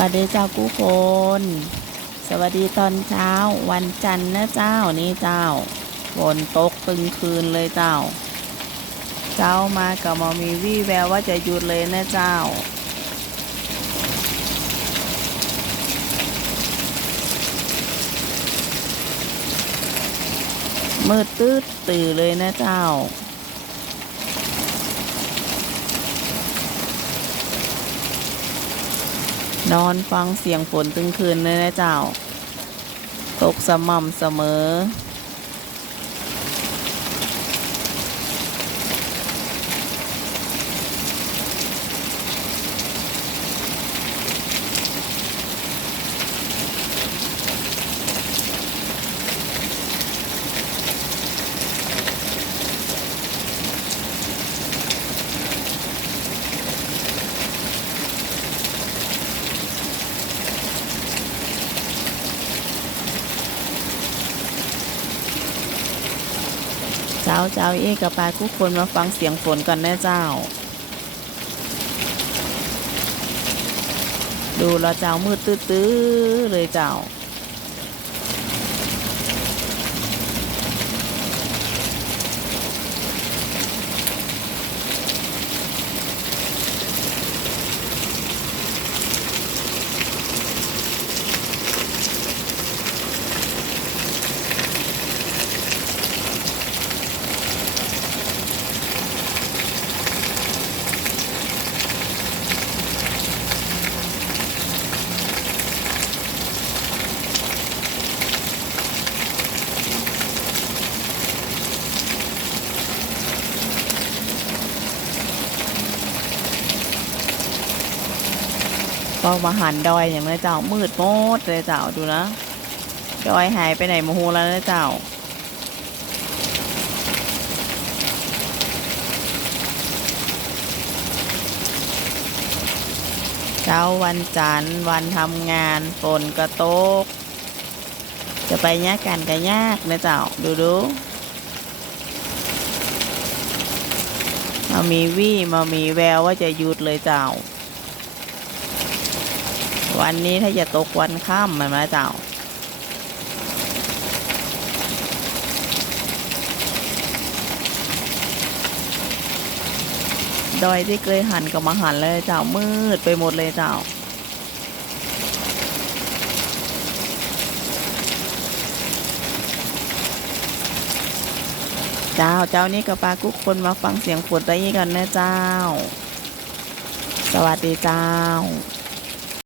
วัสดีเจ้ากู้คน สวัสดีตอนเช้า วันจันทร์นะเจ้านี่เจ้าฝนตกตึงคืนเลยเจ้า เจ้ามากับมอมีวี่แววว่าจะหยุดเลยนะเจ้า มืดตืดตื่นเลยนะเจ้า นอนฟังเสียงฝนตึงคืนเลยนะเจ้า ตกสม่ำเสมอ เจ้าเจ้าเอกกับปลาทุกคนมาฟังเสียงฝนก่อนนะเจ้า ดูแล้วเจ้ามืดตื้อๆเลยเจ้า ก็มาหันดอยอย่างนี้เจ้ามืดโมดเลยเจ้าดูนะดอยหายไปไหนมาฮูแล้วนะเจ้าเช้าวันจันทร์วันทำงานฝนกระตก จะไปยากกันก็ยากนะเจ้าดูดูมามีวี่มามีแววว่าจะหยุดเลยเจ้า วันนี้ถ้าจะตกวันค่ำมันมาเจ้า ดอยที่เคยหันกับมาหันเลยเจ้ามืดไปหมดเลยเจ้าเจ้า เจ้านี่กับปลากุ๊กคนมาฟังเสียงฝนตะยี่กันนะเจ้า สวัสดีเจ้า